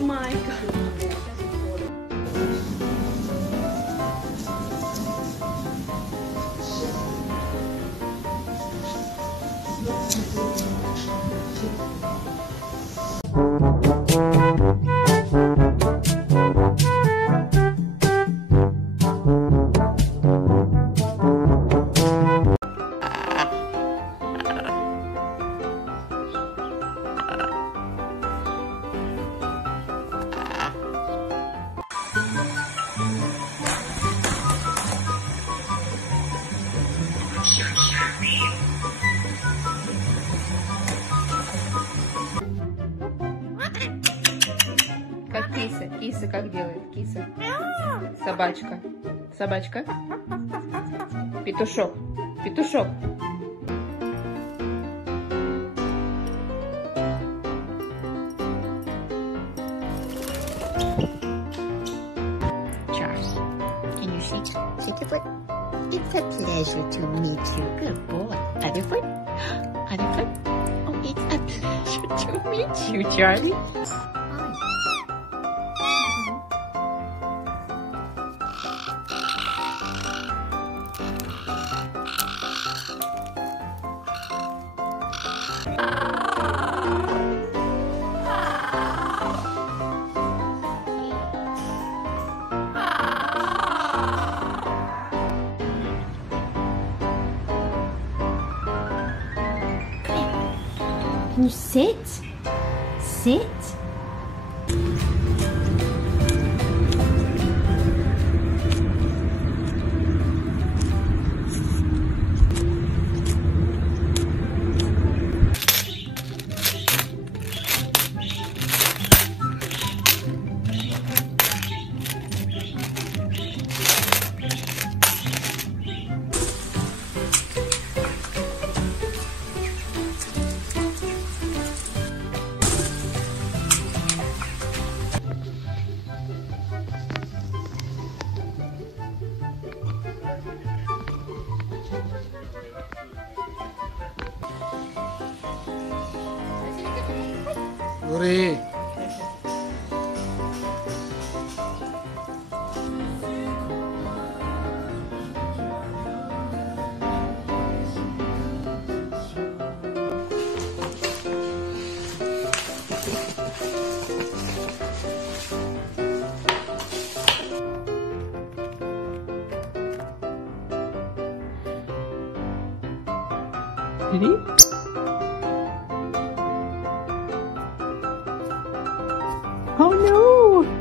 My God. Как киса. Киса как делает? Киса. Собачка. Собачка. Петушок. Петушок. Charles, can you sit? Sit a foot. It's a pleasure to meet you. Good boy. Other foot. Other foot. Oh, it's a pleasure to meet you, Charlie. Can you sit? Sit? 우리 Oh no!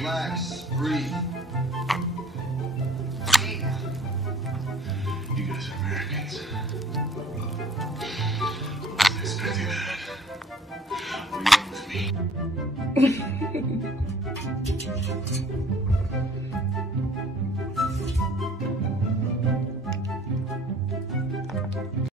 Relax. Breathe. You guys are Americans. I wasn't expecting that. Were you with me?